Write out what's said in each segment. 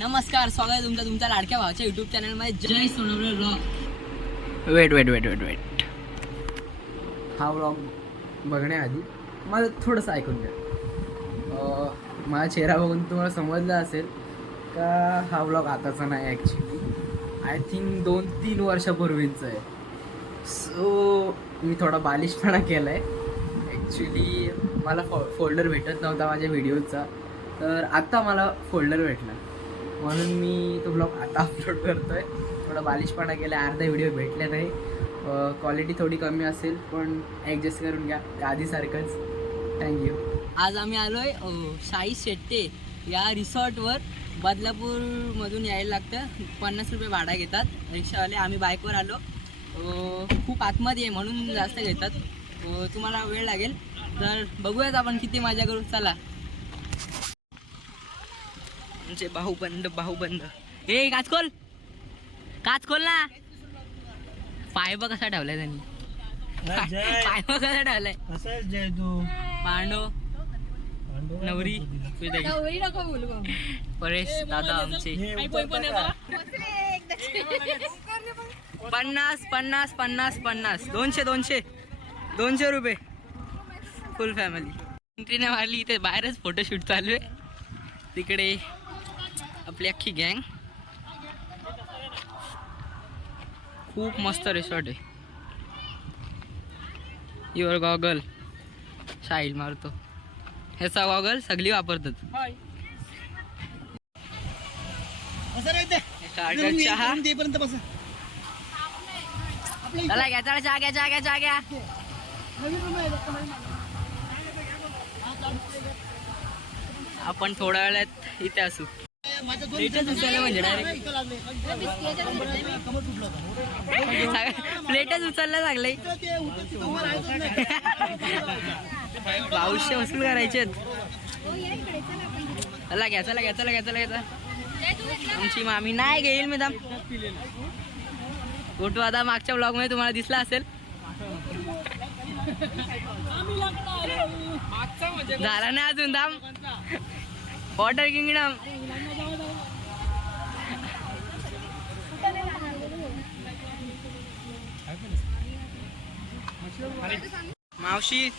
नमस्कार, स्वागत आहे तुमच्या लाडक्या भावाच्या युट्यूब चॅनलमध्ये जय सोनवणे ब्लॉग. वेट. हा व्लॉग बघण्याआधी मला थोडंसं ऐकून घ्या. माझा चेहरा बघून तुम्हाला समजलं असेल का हा व्लॉग आताचा नाही, ॲक्च्युली आय थिंक 2-3 वर्षापूर्वींचा आहे. सो मी थोडा बालिशपणा केला आहे. ॲक्च्युली मला फोल्डर भेटत नव्हता माझ्या व्हिडिओचा, तर आत्ता मला फोल्डर भेटला म्हणून मी तो ब्लॉग आता अपलोड करतो आहे. थोडा बालिशपणा केला, अर्धा व्हिडिओ भेटले नाही. क्वालिटी थोडी कमी असेल पण ॲडजस्ट करून घ्या, आधीसारखंच. थँक्यू. आज आम्ही आलोय साई शेट्टे या रिसॉर्टवर. बदलापूरमधून यायला लागतं, 50 रुपये भाडा घेतात रिक्षावाले. आम्ही बाईकवर आलो. खूप आतमध्ये आहे म्हणून जास्त घेतात. तुम्हाला वेळ लागेल तर बघूयात आपण किती मजा करू. चला. म्हणजे भाऊबंद हे काच खोल ना. पाय बघ कसा ठेवलाय त्यांनी, पाय बघ कसा ठेवलाय. पांडव नवरी परेश दादा आमचे. 50 200 रुपये फुल फॅमिली. एंट्रीने मारली. इथे बाहेरच फोटोशूट चालू आहे. तिकडे आपली अख्खी गँग. खूप मस्त रिसॉर्ट आहे. युअर गॉगल साईल मारतो. ह्याचा गॉगल सगळी वापरतात. स्टार्टर चहा. चला घ्या, चहा घ्या. आपण थोड्या वेळात इथे असू. प्लेटच उचलला लागलंय. पाऊसशे वसूल करायचे. चला घ्या. आमची मामी नाही घेईल मी दाम. फोटो आता मागच्या ब्लॉग मध्ये तुम्हाला दिसला असेल. झाला नाही अजून दाम. Water kingdom. मावशी,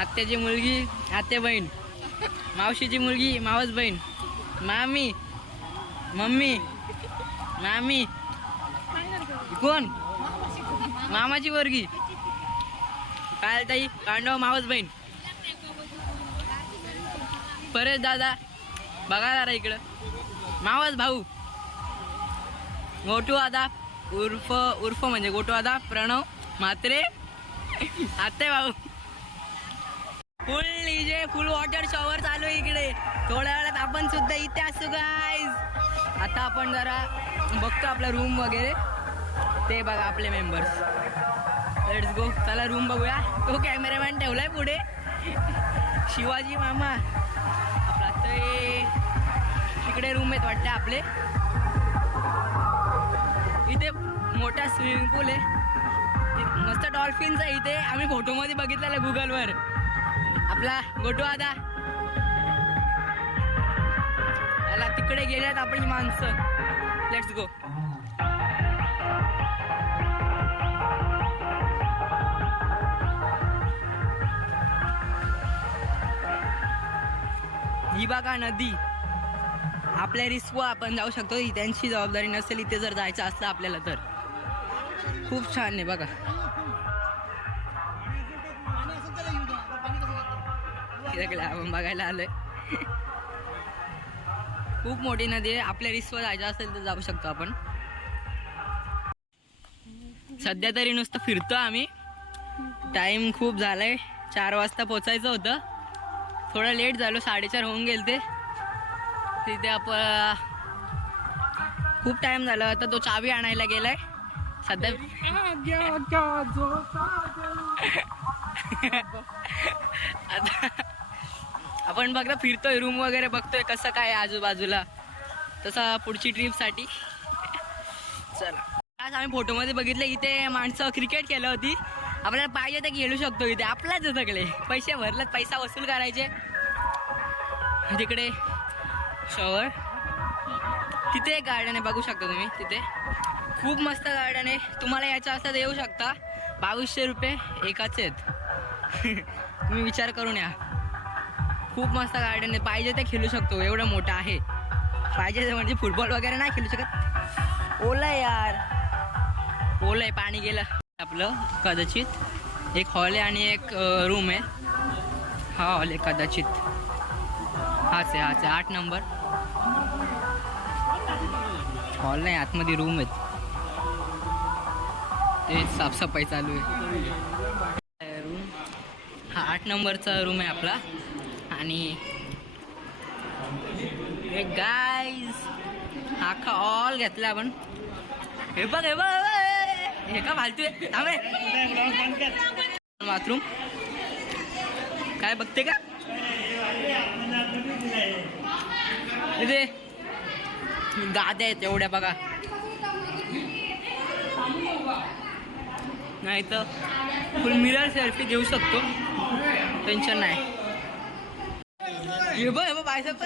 आत्याची मुलगी, आत्या बहीण, मावशीची मुलगी, मावस बहीण, मामी, मम्मी, मामी, कोण मामाची वर्गी, काय ताई, कांडव मावस बहीण, परेश दादा, बघा जरा इकडं, मावस भाऊ, गोटू दादा उर्फ म्हणजे गोटू दादा, प्रणव म्हात्रे, आत्ते भाऊ. फुल वॉटर शॉवर चालू आहे इकडे. थोड्या वेळात आपण सुद्धा इथे असू गाईज. आता आपण जरा बघतो आपला रूम वगैरे. ते बघा आपले मेंबर्स. Let's go. चला रूम बघूया. तो कॅमेरामॅन ठेवलाय पुढे, शिवाजी मामा आपला. ते इकडे रूम आहेत वाटते आपले. इथे मोठा स्विमिंग पूल आहे. मस्त डॉल्फिनचा इथे आम्ही फोटोमध्ये बघितलेलं गुगलवर. आपला गोटू दादा. त्याला तिकडे गेल्यात आपली माणसं. Let's go. ही बघा नदी. आपल्या रिस्क आपण जाऊ शकतो. ही त्यांची जबाबदारी नसेल इथे जर जायचं असलं आपल्याला तर. खूप छान आहे बघा. आपण बघायला आलोय. खूप मोठी नदी आहे. आपल्या रिस्कवर जायचं असेल तर जाऊ शकतो आपण. सध्या तरी नुसतं फिरतो आम्ही. टाइम खूप झालाय. 4 वाजता पोचायचं होतं. थोडं लेट झालो. 4:30 होऊन गेले ते तिथे. आपण खूप टाइम झाला. आता तो चावी आणायला गेलाय सध्या. आता आपण बघा फिरतोय, रूम वगैरे बघतोय कसं काय आजूबाजूला. तसा पुढची ट्रिपसाठी. चला. आज आम्ही फोटोमध्ये बघितलं इथे माणसं क्रिकेट खेळत होती. आपल्याला पाहिजे तर खेळू शकतो इथे. आपलाच सगळे पैसे भरलेत, पैसा वसूल करायचे. तिकडे शॉवर. तिथे एक गार्डन आहे, बघू शकता तुम्ही. तिथे खूप मस्त गार्डन आहे. तुम्हाला याच्या असता येऊ शकता. 2200 रुपये एकाचे आहेत. तुम्ही विचार करून या. खूप मस्त गार्डन आहे. पाहिजे ते खेळू शकतो, एवढं मोठं आहे. पाहिजे म्हणजे फुटबॉल वगैरे नाही खेळू शकत. ओलं आहे यार, ओलं आहे, पाणी गेलं आपलं कदाचित. एक हॉल आहे आणि एक रूम आहे. हा हॉल आहे कदाचित, हाच आहे 8 नंबर. हॉल नाही, आतमध्ये रूम आहेत. ते साफसफाई चालू आहे. रूम हा 8 नंबरचा रूम आहे आपला. आणि हे गाईज हा का ऑल घेतला आपण. हे बघ हे बघ हे का फालतू आहे. बाथरूम काय बघते का इथे गाद्या आहेत एवढ्या बघा. नाही तर फुल मिरर सेल्फी घेऊ शकतो, टेन्शन नाही. हे बघ बायसेप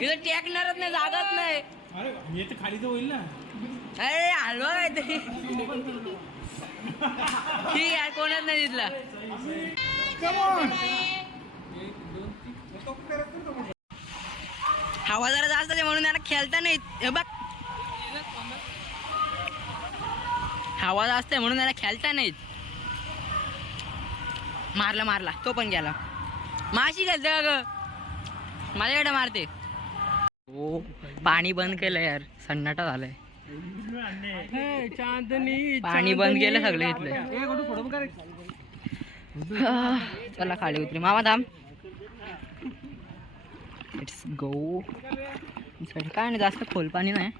इथं टेकणारच नाही, जागाच नाही. खाली तर होईल ना. अरे हलवा काहीतरी. ठीक आहे, कोणच नाही तिथला. हवा जरा जास्त आहे म्हणून याला खेळता नाही. हे बघ हवा जास्त आहे म्हणून याला खेळता नाहीत. मारला तो पण गेला. माशी खेळते का ग, माझ्याकडे मारते. हो पाणी बंद केलं यार, सन्नाटा झालाय. पाणी बंद केलं सगळे इथले. चला खाली उतरी. मामा थांब. Let's go. काय नाही, जास्त खोल पाणी नाही.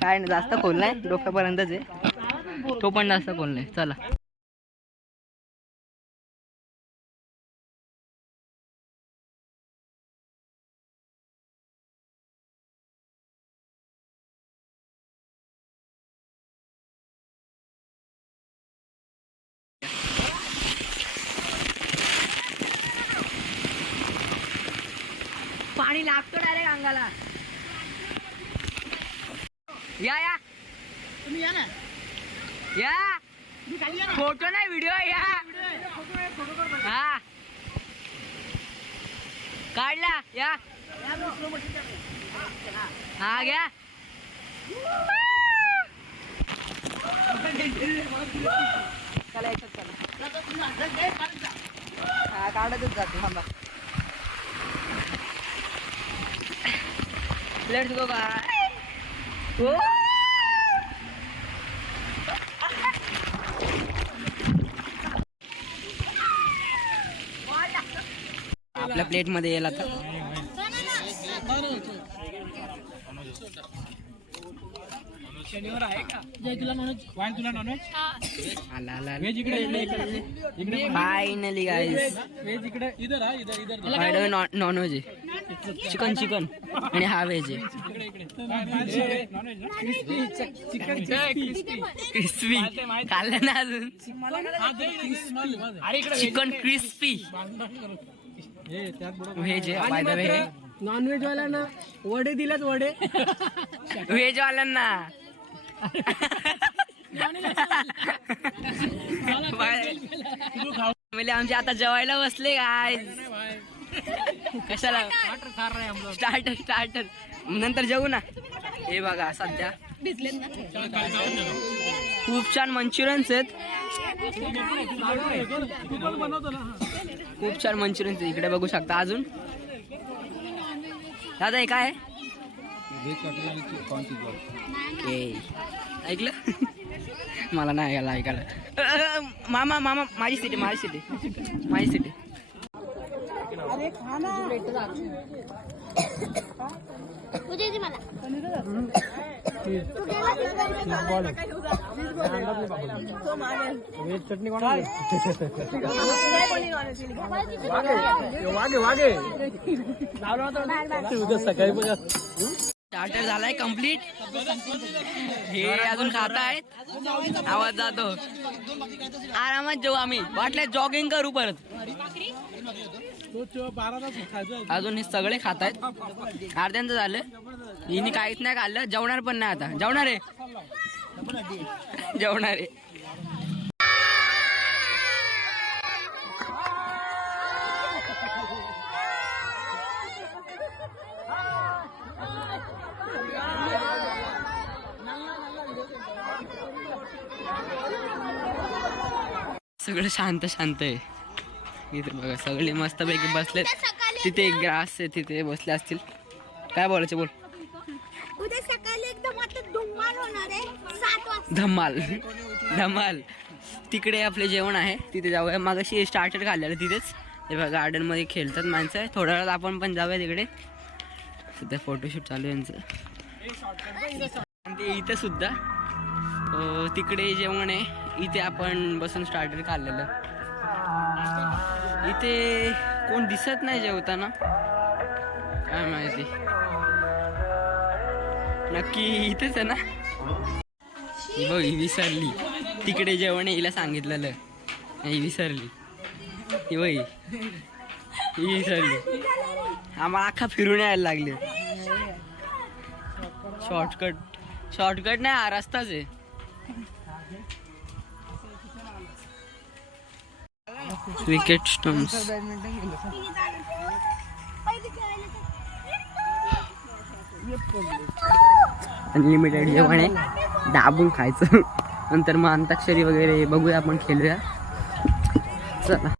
काय नाही, जास्त खोल नाही, डोक्यापर्यंतच आहे. तो पण जास्त खोल नाही. चला पाणी लागतो डायरेक्ट अंगाला. या तुम्ही या ना. या फोटो नाही व्हिडिओ. या हा काढला. या हा घ्या. चला याच्यात चला. हा काढतच जातो. थांबा. Let's go bye. आपल्या प्लेट मध्ये येईल आता. शनिवार आहे का? तुला नॉनव्हेज वाईन, तुला नॉनव्हेज आला व्हेज इकडे. फायनली गाईस व्हेज इकडे. इधर हा, इधर नॉनव्हेज आहे. चिकन आणि हा व्हेज आहे. क्रिस्पी खाल्लं ना अजून. चिकन क्रिस्पी व्हेज आहे. बाय द वे नॉनव्हेज वाल्यांना वडे दिलेत. वडे व्हेज वाल्यांना आमचे आता जेवायला बसले काय. कशाला स्टार्टर नंतर जेवू ना. हे बघा सध्या खूप छान मंचुरियन्स आहेत. खूप छान मंचुरियन्स इकडे बघू शकता. अजून दादा हे काय ऐकलं. मला नाही ऐकायला. मामा माझी सिटी. अरे खाना चटणी वागे वागे सकाळी स्टार्टर झालाय कम्प्लीट. हे अजून खाता आहेत, आवाज जातो. आरामात जेऊ आम्ही, वाटलं जॉगिंग करू परत. अजून हे सगळे खात आहेत. अर्ध्यांचं झालं, हिने काहीच नाही खाल्लं. जेवणार पण नाही आता. जेवणार आहे, जेवणार आहे. सगळं शांत शांत आहे इथे बघा. सगळे मस्तपैकी बसलेत. तिथे एक ग्रास आहे, तिथे बसले असतील. काय बोलायचं बोल. उद्या सकाळी एकदम आता धुमाल होणार आहे 7 वाजता. धमाल धमाल. तिकडे आपले जेवण आहे, तिथे जाऊया. मागाशी स्टार्टर खाल्लेलं तिथेच. हे बघा गार्डन मध्ये खेळतात माणसं. थोड्या वेळात आपण पण जाऊया तिकडे. सध्या फोटोशूट चालू आहे यांचं. आणि ते इथं सुद्धा तिकडे जेवण आहे. इथे आपण बसून स्टार्टर खाल्लेलं. इथे कोण दिसत नाही जेवताना, काय माहिती. नक्की इथेच आहे ना. ही बघ, ही विसरली. तिकडे जेवण हिला सांगितलेलं, ही विसरली. ही बघ, ही विसरली. आम्हाला अख्खा फिरून यायला लागले. शॉर्टकट नाही, हा रस्ताच आहे. Wicket stumps. अनलिमिटेड जेवण आहे, दाबून खायचं. नंतर मग अंताक्षरी वगैरे बघूया, आपण खेळूया. चला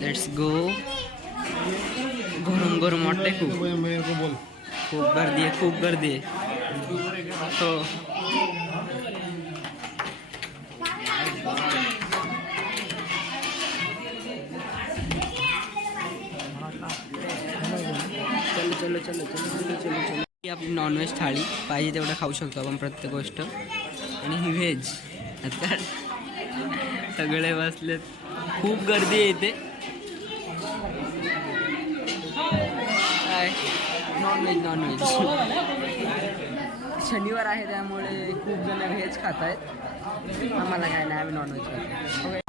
लेट्स गो. गरम गरम वाटतंय खूप. खूप गर्दी आहे, खूप गर्दी आहे. हो, चलो चलो चलो चलो चलो चलो. ही आपली नॉनव्हेज थाळी, पाहिजे तेवढं खाऊ शकतो आपण प्रत्येक गोष्ट. आणि ही व्हेज. आता सगळे बसलेत, खूप गर्दी आहे इथे. काय नॉनव्हेज नॉनव्हेज. शनिवार आहे त्यामुळे खूप जण व्हेज खात आहेत. आम्हाला काय नाही, आम्ही नॉनव्हेज खातो.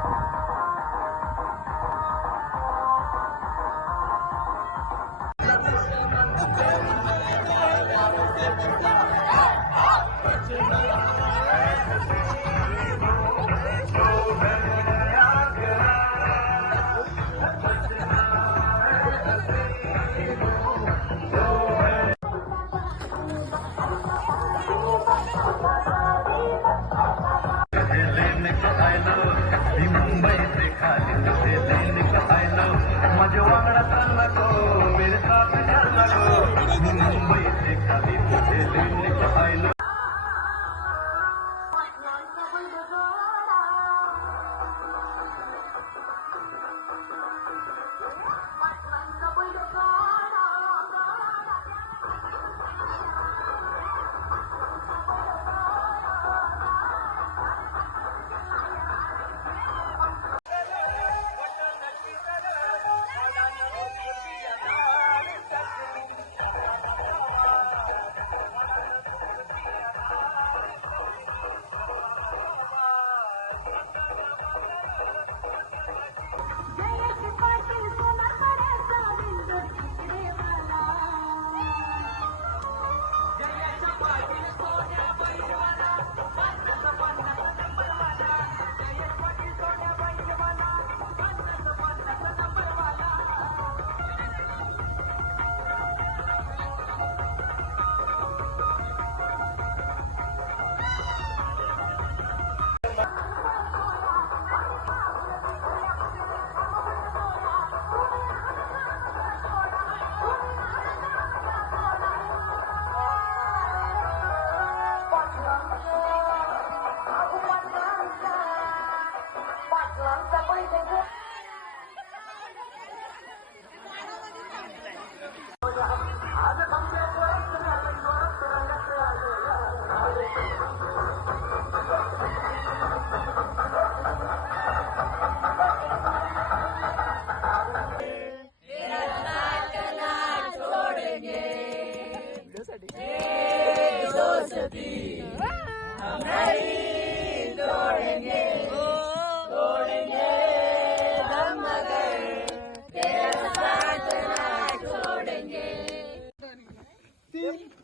दोस्ती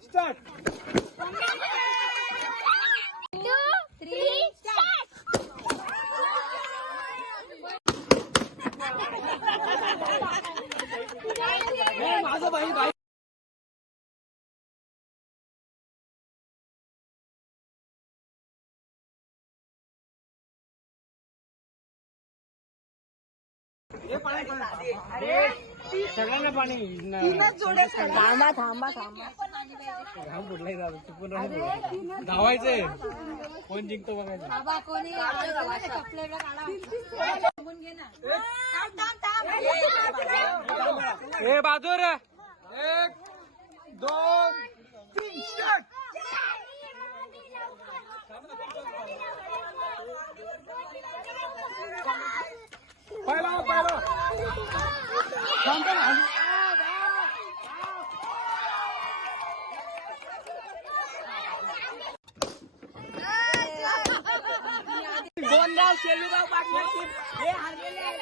स्टार्ट. 2, 3, स्टार्ट. माझं बाई सगळ्यांना पाणी घाम फुटलाय दादा चुकून धावायचंय कोण जिंकतो बघायचं ए बाजूर 1 2 3 स्टार्ट. पहिला गोंदाव शेलूगाव पार्टनरशिप हे हरलेले आहे.